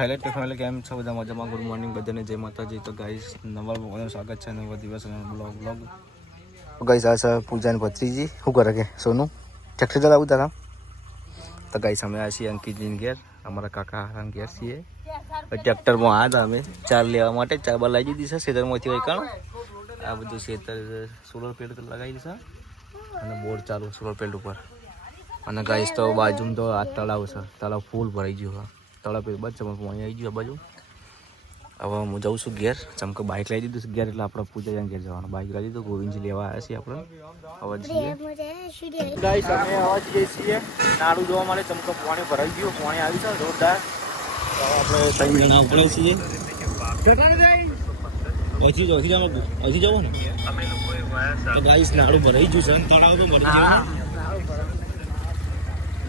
Highlight family કેમ છો બધા મજામાં? ગુડ મોર્નિંગ બધાને, જય માતાજી. તો ગાઈસ નવા બ્લોગનું સ્વાગત છે, નવા દિવસ અને બ્લોગ તો ગાઈસ આ છે પૂજા ને ભત્રીજી. શું કરે કે સોનું ટ્રેક્ટર ચલાવું તારા? તો ગાઈસ અમે આ છીએ અંકિતજીને ઘેર, અમારા કાકા હારાને ઘેર છીએ. ટ્રેક્ટરમાં આ હતા અમે ચાર લેવા માટે, ચાર બાર લાવી દીધી છે ખેતરમાંથી વહી કાણો. આ બધું ખેતર સોલર પ્લેટ લગાવી દીધા અને બોર્ડ ચાલુ સોલર પ્લેટ ઉપર. અને ગાઈસ તો બાજુમાં તો આ તળાવ છે, તળાવ ફૂલ ભરાઈ ગયું છે. તળાવ પર બસ પાણી આવી ગયું આ બાજુ. હવે હું જાઉં છું ઘેર, ચમકે બાઇક લઈ દીધું છે ઘેર, એટલે આપણે પૂજા ઘેર જવાનું. બાઇક લઈ દીધું, ગોવિંદજી લેવા આવ્યા છીએ આપણે. હવે જઈએ ગાઈસ, અમે હવે જઈએ છીએ નાડું જોવા માટે. ચમકે પાણી ભરાઈ ગયું, પાણી આવી છે જોરદાર. તો આપણે 3 જણા પડે છીએ. હજી જવું ને તો ગાઈસ નાડું ભરાઈ ગયું છે, તળાવ તો ભરાઈ ગયું.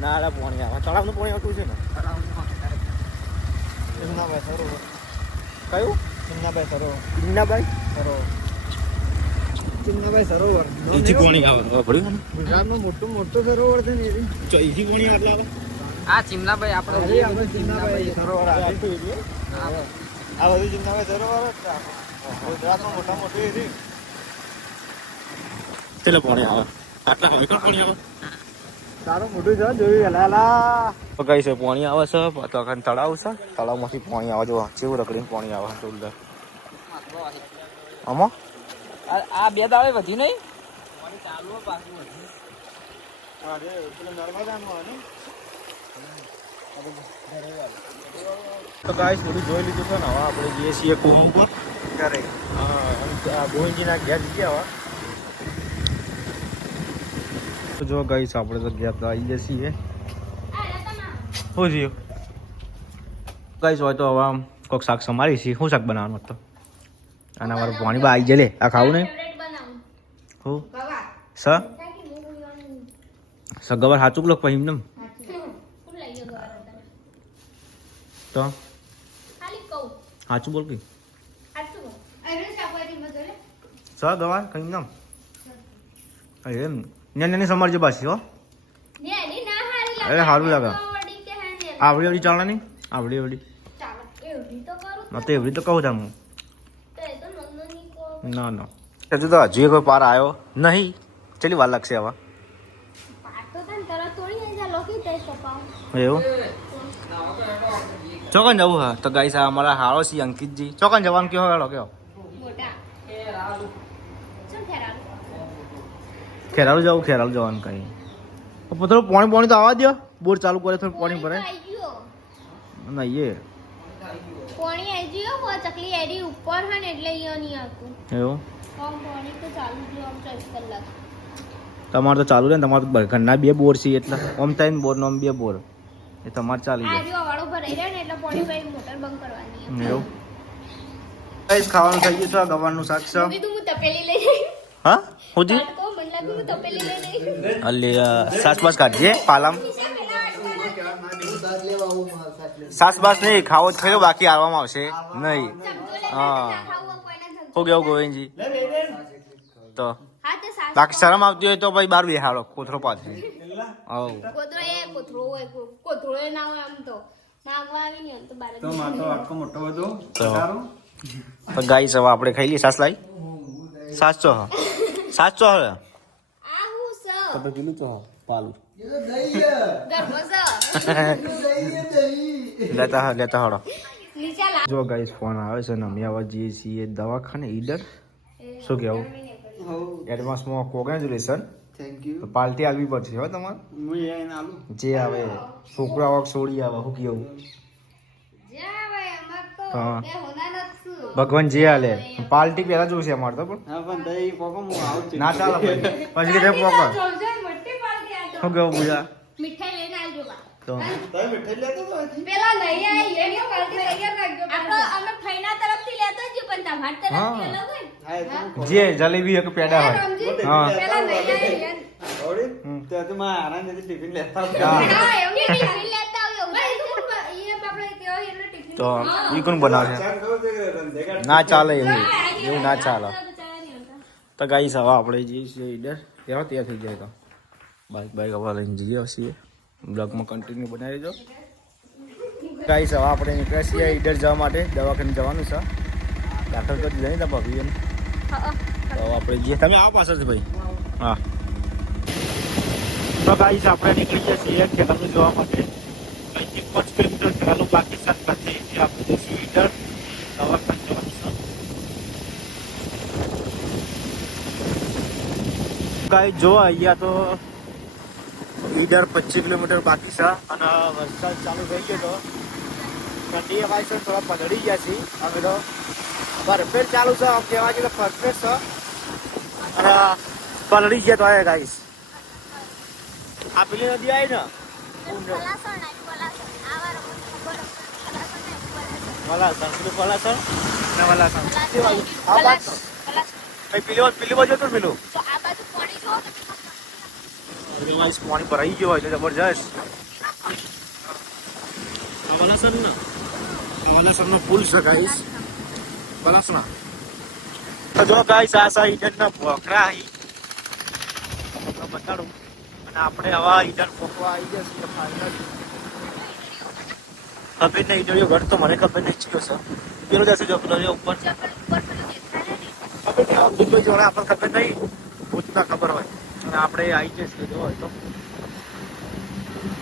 નાળા પાણી આવે, તળાવનું પાણી આવતું છે ને. ચિમનાભાઈ સરોવર કયું? ચિમનાભાઈ સરોવર. ચિમનાભાઈ સરોવર એથી પાણી આવે. ભર્યું છે ને ગુજરાતનું મોટું સરોવર છે ને, એથી પાણી આવે આવે. હા ચિમનાભાઈ આપણે ચિમનાભાઈ સરોવર આવે. આ બધું ચિમનાભાઈ સરોવર જ ગુજરાતમાં મોટું એથી. ચલો પાણી આવે, આટલા હવે પાણી આવે. તારું મોટું છે, જોયું હેલા તો કઈ છે પાણી આવે છે. તળાવ છે, તળાવમાંથી પાણી આવે. જો કેવું રખડીને પાણી આવે જોરદાર. આમાં આ બે દાડે વધ્યું નહીં. તો ગાઈસ બધું જોઈ લીધું છે ને. હવે આપણે જઈએ છીએ કુવા ઉપર ઘરે. હા, ગોવિંદજીના ઘેર જઈએ હવે. જો ગાઈસ આપણે તો ઘેર તો આવી જઈએ છીએ. શું થયું ગાઈસ? હોય તો હવે કોઈક શાક સમારી છીએ. શું શાક બનાવવાનું હતું? અને અમારું પાણી બા આવી જાય. લે આ ખાવું નહીં હું ગવાર સાચું લોક પછી એમને તો સાચું બોલ કે ગવાર કઈ નામ એમ ને સમારજો પાછી. હો અરે સારું લાગે. આવડી આવડી ચાલે નહીં? આવડી આવડી તો એવડી તો કહું હું. ના હજુ તો હજુ કોઈ પાર આવ્યો નહીં. ચલી વાર લાગશે હવે. એવું ચોકન જવું હા? તો ગાઈસ અમારા હારો છે અંકિતજી. ચોકન જવાનું કયો હેડો કયો? ખેરાલુ જવું. ખેરાલુ જવાનું કઈ થોડું પાણી તો આવવા દો. બોર ચાલુ કરે થોડું પાણી ભરે ના. એ પાણી આવી ગયો ચકલી એડી ઉપર હે ને એટલે અહીંયા નહીં આવતું. એવું પાણી તો ચાલુ જ આમ 24 કલાક. તમારે તો ચાલુ રહે ને. તમારે ઘરના 2 બોર છે એટલે ઓમ થાય ને બોર નો 2 બોર એ તમારે ચાલી જાય. આ વાળો ભરાઈ રહે ને એટલે પાણી ભાઈ મોટર બંધ કરવાની. એવું ગાઈસ ખાવાનું થઈ ગયું છે. ગવારનું શાક છે. હું તપેલી લઈ જઈ. હા હોજી તો મને લાગ્યું હું તપેલી લઈ જઈ. અલી સાસ બાસ કાઢજે પાલામ. સાસ બાસ નહીં ખાવો જ ખાયો, બાકી આવવામાં આવશે નહીં. હા હો ગયો ગોવિંદજી તો બાકી શરમ આવતી હોય તો ભાઈ બાર બેહાડો કોથળો પાછી. કોથળો ના હોય આમ તો નાગવા આવી ને તો બાર તો ગાઈસ હવે આપણે ખાઈ લઈએ. સાસ લાવી સાચો હવે આ હું સ તો પેલું તો પાલું લેતા હડો. જો ગાઈસ ફોન આવે છે ને અમે આવા જઈએ છીએ દવાખાને ઈડર. શું કેવું? એડવાન્સમાં કોંગ્રેચ્યુલેશન. Thank you. પાર્ટી આવવી પડશે હો તમારે. જે આવે છોકરો આવે છોડી આવે. શું કેવું? હા ભગવાન જે હાલે પાર્ટી પેલા જોશે અમારે તો. પણ ના ચાલે પછી કે પોકો શું કેવું પૂજા? મીઠાઈ લઈને આવજો બા. તો પેલા નહીં આવી એની પાર્ટી તૈયાર રાખજો. આપણે અમે ફૈના તરફથી લેતો જ પણ તમાર તરફથી અલગ હોય. જે જલેબી એક પેડા હોય. હા પેલા નહીં આવી તો તમારે આરામ ટિફિન લેતા હા એમની ટિફિન લેતા આવ્યો ભાઈ તો એ આપણે તેઓ એનો ટિફિન તો ઈ કોણ બનાવે? ના ચાલે એવું ના ચાલે. તો ગાઈસ હવે આપણે જઈએ છીએ ઈડર. ત્યાં થઈ જાય તો બાઈક આપણે લઈને જઈએ છીએ. બ્લોગમાં કન્ટિન્યુ બનાવી દેજો. ગાઈસ હવે આપણે નીકળ્યા છીએ ઈડર જવા માટે દવાખાને જવાનું છે દાખલ કરી દીધા નહીં તા ભાભી એમ તો આપણે જઈએ તમે આવો પાછળથી ભાઈ હા તો ગાઈસ આપણે નીકળી ગયા છીએ ખેતરનું જોવા માટે અહીંથી 5 કિલોમીટર ચાલુ પાકિસ્તાન પરથી આપણે જઈશું ઈડર દવાખાને જવાનું છે ગાઈસ જો અહીંયા તો ઈડર 25 કિલોમીટર બાકી છે અને વરસાદ ચાલુ થઈ ગયો તો ઠંડી હવાય છે થોડા પલળી ગયા છે અમે તો પરફેક્ટ ચાલુ છે આમ કહેવા જઈએ તો પરફેક્ટ છે અને પલળી ગયા તો આવે ગાઈસ આ પેલી નદી આવી ને વલાસણ પેલું વલાસણ ને વલાસણ આ બાજુ પેલી બાજુ હતું પેલું ગાઈસ પાણી ભરાઈ ગયો હોય છે જબરજસ્ત વલાસણનો પુલ છે ગાઈસ વલાસણા તો જો ગાઈસ આ સા ઈડરના ભોકરા બતાડું અને આપણે હવા ઈડર પોકવા આવી ગયા છીએ ફાઇનલ ખબર નહીં ઈડર ઘર તો મને ખબર નહીં ચીયો છે પેલો જશે જો પેલો ઉપર ખબર નહીં જોડે આપણને ખબર નહીં ભૂતના ખબર હોય અને આપણે આવી જઈએ છીએ જો હોય તો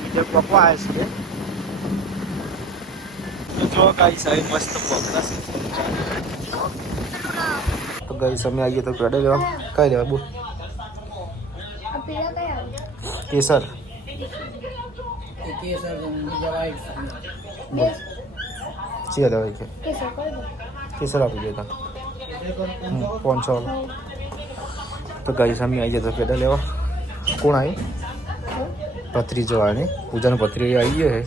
ઈડર પોકવા આવ્યા છીએ તો જો ગાઈસ આવી મસ્ત પોકરા છે તો ગાઈસ અમે આવીએ તો પેડે લેવા કઈ લેવા બોલ કેસર ચીયા લેવાય કે કેસર આપી દેતા 500 તો ગાઈસ અમે આવી જતો પેડા લેવા કોણ આવી પથરી જોવાની પૂજાનું પથરી આવી ગયો હે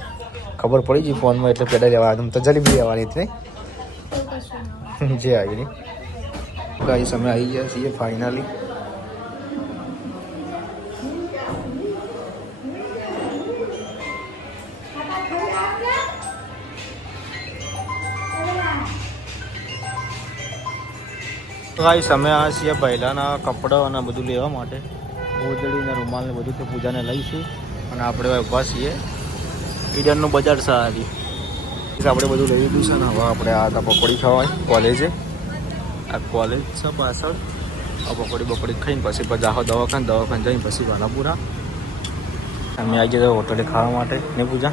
ખબર પડી ગઈ ફોનમાં એટલે પેડા લેવા તો જલેબી લેવાની એટલે જે આવી નહીં ગાઈસ અમે આવી ગયા છીએ ફાઇનલી ગાઈસ અમે આ છીએ પહેલાંના કપડાં અને બધું લેવા માટે ગોદડીને રૂમાલ ને બધું તો પૂજાને લઈશું અને આપણે ઊભા છીએ ઈડરનું બજાર સારી આપણે બધું લઈ લીધું છે ને હવે આપણે આ પકોડી ખાવાય કોલેજે આ કોલેજ છે પાછળ આ પકોડી ખાઈને પછી જાહો દવાખાને જઈને પછી વાલાપુરા અમે આવી ગયા હોટલે ખાવા માટે ને પૂજા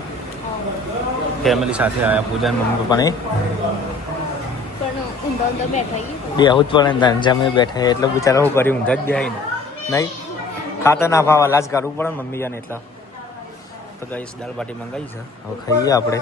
ફેમિલી સાથે આવ્યા પૂજા મમ્મી પપ્પાને બેહું જ પણ ધંજામે બેઠા એટલે બિચારા હું કરી ઊંધા જ બેહાય ને નહીં ખાતા ના ભાવ લાજ કાઢવું પડે ને મમ્મી જાને એટલા તો ગાઈસ દાળ બાટી મંગાવી છે હવે ખાઈએ આપણે